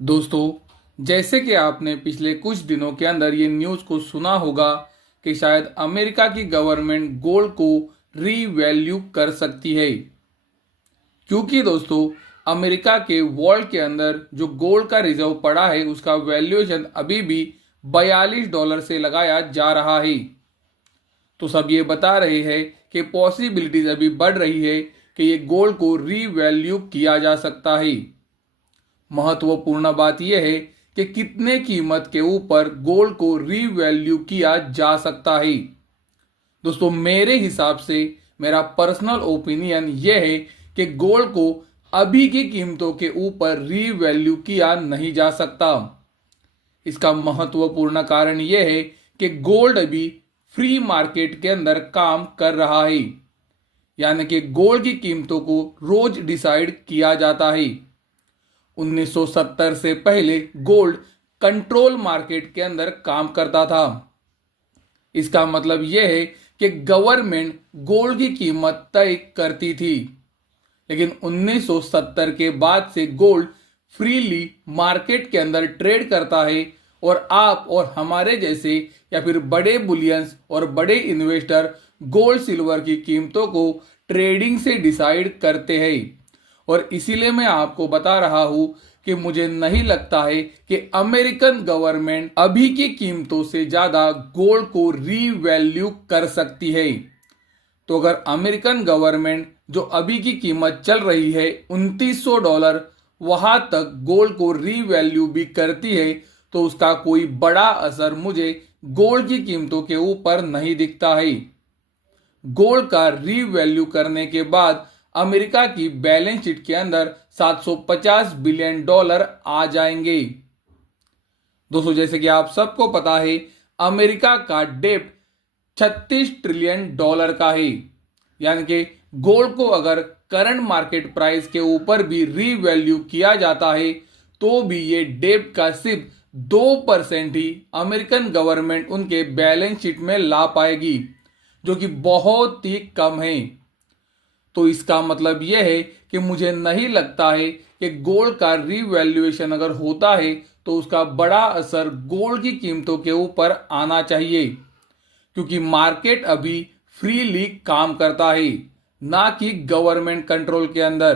दोस्तों, जैसे कि आपने पिछले कुछ दिनों के अंदर ये न्यूज़ को सुना होगा कि शायद अमेरिका की गवर्नमेंट गोल्ड को रीवैल्यू कर सकती है। क्योंकि दोस्तों, अमेरिका के वॉल्ट के अंदर जो गोल्ड का रिजर्व पड़ा है उसका वैल्यूएशन अभी भी $42 से लगाया जा रहा है। तो सब ये बता रहे हैं कि पॉसिबिलिटीज अभी बढ़ रही है कि ये गोल्ड को रीवैल्यू किया जा सकता है। महत्वपूर्ण बात यह है कि कितने कीमत के ऊपर गोल्ड को रीवैल्यू किया जा सकता है। दोस्तों, मेरे हिसाब से मेरा पर्सनल ओपिनियन यह है कि गोल्ड को अभी की कीमतों के ऊपर रीवैल्यू किया नहीं जा सकता। इसका महत्वपूर्ण कारण यह है कि गोल्ड अभी फ्री मार्केट के अंदर काम कर रहा है, यानी कि गोल्ड की कीमतों को रोज डिसाइड किया जाता है। 1970 से पहले गोल्ड कंट्रोल मार्केट के अंदर काम करता था। इसका मतलब यह है कि गवर्नमेंट गोल्ड की कीमत तय करती थी, लेकिन 1970 के बाद से गोल्ड फ्रीली मार्केट के अंदर ट्रेड करता है और आप और हमारे जैसे या फिर बड़े बुलियंस और बड़े इन्वेस्टर गोल्ड सिल्वर की कीमतों को ट्रेडिंग से डिसाइड करते हैं। और इसीलिए मैं आपको बता रहा हूं कि मुझे नहीं लगता है कि अमेरिकन गवर्नमेंट अभी की कीमतों से ज्यादा गोल्ड को रीवैल्यू कर सकती है। तो अगर अमेरिकन गवर्नमेंट जो अभी की कीमत चल रही है $2900 वहां तक गोल्ड को रीवैल्यू भी करती है, तो उसका कोई बड़ा असर मुझे गोल्ड की कीमतों के ऊपर नहीं दिखता है। गोल्ड का रीवैल्यू करने के बाद अमेरिका की बैलेंस शीट के अंदर $750 बिलियन आ जाएंगे। दोस्तों, जैसे कि आप सबको पता है, अमेरिका का डेब्ट $36 ट्रिलियन का है। यानी कि गोल्ड को अगर करंट मार्केट प्राइस के ऊपर भी रीवैल्यू किया जाता है तो भी ये डेब्ट का सिर्फ 2% ही अमेरिकन गवर्नमेंट उनके बैलेंस शीट में ला पाएगी, जो कि बहुत ही कम है। तो इसका मतलब यह है कि मुझे नहीं लगता है कि गोल्ड का रीवैल्यूएशन अगर होता है तो उसका बड़ा असर गोल्ड की कीमतों के ऊपर आना चाहिए, क्योंकि मार्केट अभी फ्रीली काम करता है, ना कि गवर्नमेंट कंट्रोल के अंदर।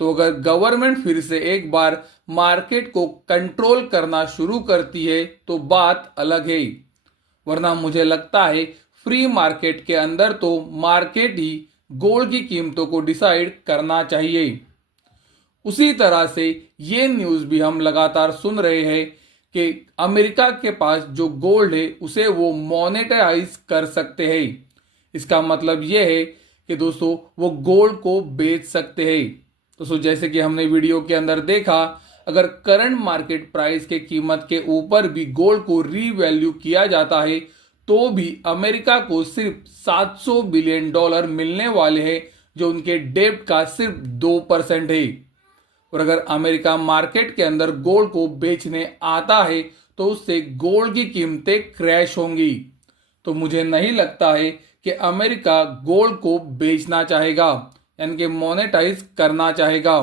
तो अगर गवर्नमेंट फिर से एक बार मार्केट को कंट्रोल करना शुरू करती है तो बात अलग है, वरना मुझे लगता है फ्री मार्केट के अंदर तो मार्केट ही गोल्ड की कीमतों को डिसाइड करना चाहिए। उसी तरह से ये न्यूज़ भी हम लगातार सुन रहे हैं कि अमेरिका के पास जो गोल्ड है उसे वो मोनेटाइज कर सकते हैं। इसका मतलब ये है कि दोस्तों वो गोल्ड को बेच सकते हैं। दोस्तों, जैसे कि हमने वीडियो के अंदर देखा, अगर करंट मार्केट प्राइस के कीमत के ऊपर भी गोल्ड को रीवैल्यू किया जाता है तो भी अमेरिका को सिर्फ $700 बिलियन मिलने वाले हैं, जो उनके डेब्ट का सिर्फ 2% है। और अगर अमेरिका मार्केट के अंदर गोल्ड को बेचने आता है तो उससे गोल्ड की कीमतें क्रैश होंगी। तो मुझे नहीं लगता है कि अमेरिका गोल्ड को बेचना चाहेगा, यानी कि मोनेटाइज करना चाहेगा।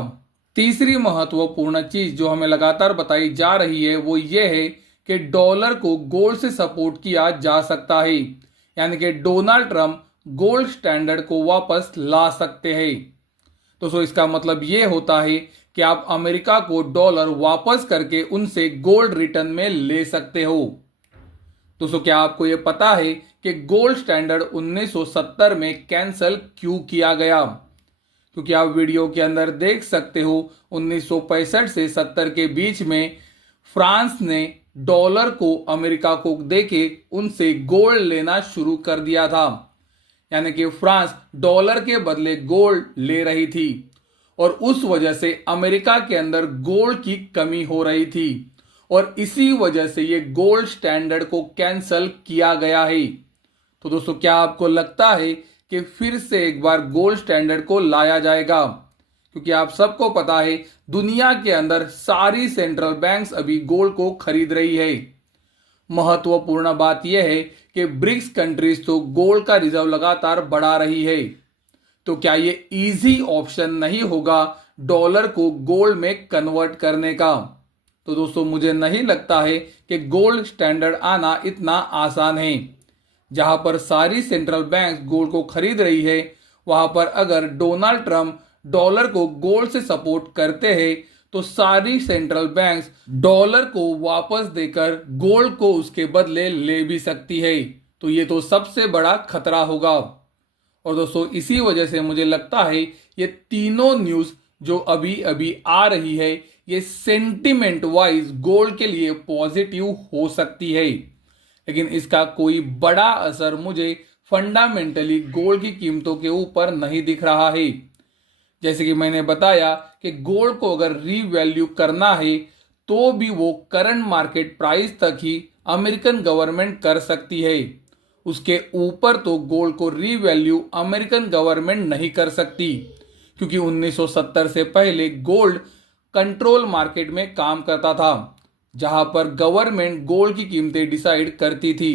तीसरी महत्वपूर्ण चीज जो हमें लगातार बताई जा रही है वो ये है कि डॉलर को गोल्ड से सपोर्ट किया जा सकता है, यानी कि डोनाल्ड ट्रंप गोल्ड स्टैंडर्ड को वापस ला सकते हैं। तो इसका मतलब ये होता है कि आप अमेरिका को डॉलर वापस करके उनसे गोल्ड रिटर्न में ले सकते हो। दोस्तों, क्या आपको ये पता है कि गोल्ड स्टैंडर्ड 1970 में कैंसिल क्यों किया गया? क्योंकि आप वीडियो के अंदर देख सकते हो 1965 से 70 के बीच में फ्रांस ने डॉलर को अमेरिका को देके उनसे गोल्ड लेना शुरू कर दिया था, यानी कि फ्रांस डॉलर के बदले गोल्ड ले रही थी और उस वजह से अमेरिका के अंदर गोल्ड की कमी हो रही थी और इसी वजह से ये गोल्ड स्टैंडर्ड को कैंसिल किया गया है। तो दोस्तों, क्या आपको लगता है कि फिर से एक बार गोल्ड स्टैंडर्ड को लाया जाएगा? क्योंकि आप सबको पता है दुनिया के अंदर सारी सेंट्रल बैंक्स अभी गोल्ड को खरीद रही है। महत्वपूर्ण बात यह है कि ब्रिक्स कंट्रीज तो गोल्ड का रिजर्व लगातार बढ़ा रही है। तो क्या ये इजी ऑप्शन नहीं होगा डॉलर को गोल्ड में कन्वर्ट करने का? तो दोस्तों मुझे नहीं लगता है कि गोल्ड स्टैंडर्ड आना इतना आसान है। जहां पर सारी सेंट्रल बैंक गोल्ड को खरीद रही है, वहां पर अगर डोनाल्ड ट्रंप डॉलर को गोल्ड से सपोर्ट करते हैं तो सारी सेंट्रल बैंक्स डॉलर को वापस देकर गोल्ड को उसके बदले ले भी सकती है। तो ये तो सबसे बड़ा खतरा होगा। और दोस्तों इसी वजह से मुझे लगता है ये तीनों न्यूज जो अभी अभी आ रही है ये सेंटिमेंट वाइज गोल्ड के लिए पॉजिटिव हो सकती है, लेकिन इसका कोई बड़ा असर मुझे फंडामेंटली गोल्ड की कीमतों के ऊपर नहीं दिख रहा है। जैसे कि मैंने बताया कि गोल्ड को अगर रीवैल्यू करना है तो भी वो करंट मार्केट प्राइस तक ही अमेरिकन गवर्नमेंट कर सकती है। उसके ऊपर तो गोल्ड को रीवैल्यू अमेरिकन गवर्नमेंट नहीं कर सकती, क्योंकि 1970 से पहले गोल्ड कंट्रोल मार्केट में काम करता था, जहां पर गवर्नमेंट गोल्ड की कीमतें डिसाइड करती थी।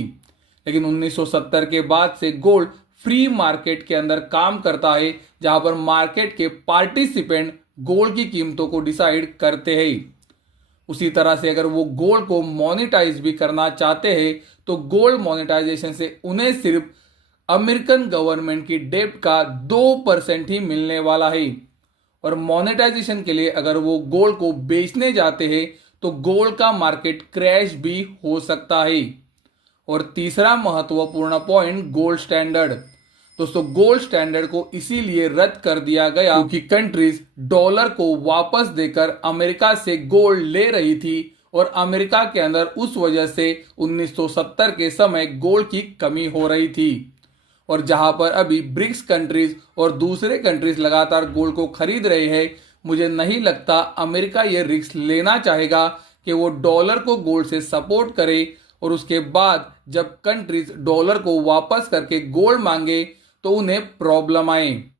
लेकिन 1970 के बाद से गोल्ड फ्री मार्केट के अंदर काम करता है, जहां पर मार्केट के पार्टिसिपेंट गोल्ड की कीमतों को डिसाइड करते हैं। उसी तरह से अगर वो गोल्ड को मोनेटाइज भी करना चाहते हैं तो गोल्ड मोनेटाइजेशन से उन्हें सिर्फ अमेरिकन गवर्नमेंट की डेब्ट का 2% ही मिलने वाला है। और मोनेटाइजेशन के लिए अगर वो गोल्ड को बेचने जाते हैं तो गोल्ड का मार्केट क्रैश भी हो सकता है। और तीसरा महत्वपूर्ण पॉइंट गोल्ड स्टैंडर्ड। दोस्तों गोल्ड स्टैंडर्ड को इसीलिए रद्द कर दिया गया क्योंकि कंट्रीज डॉलर को वापस देकर अमेरिका से गोल्ड ले रही थी और अमेरिका के अंदर उस वजह से 1970 के समय गोल्ड की कमी हो रही थी। और जहां पर अभी ब्रिक्स कंट्रीज और दूसरे कंट्रीज लगातार गोल्ड को खरीद रहे हैं, मुझे नहीं लगता अमेरिका ये रिस्क लेना चाहेगा कि वो डॉलर को गोल्ड से सपोर्ट करे और उसके बाद जब कंट्रीज डॉलर को वापस करके गोल्ड मांगे तो उन्हें प्रॉब्लम आए।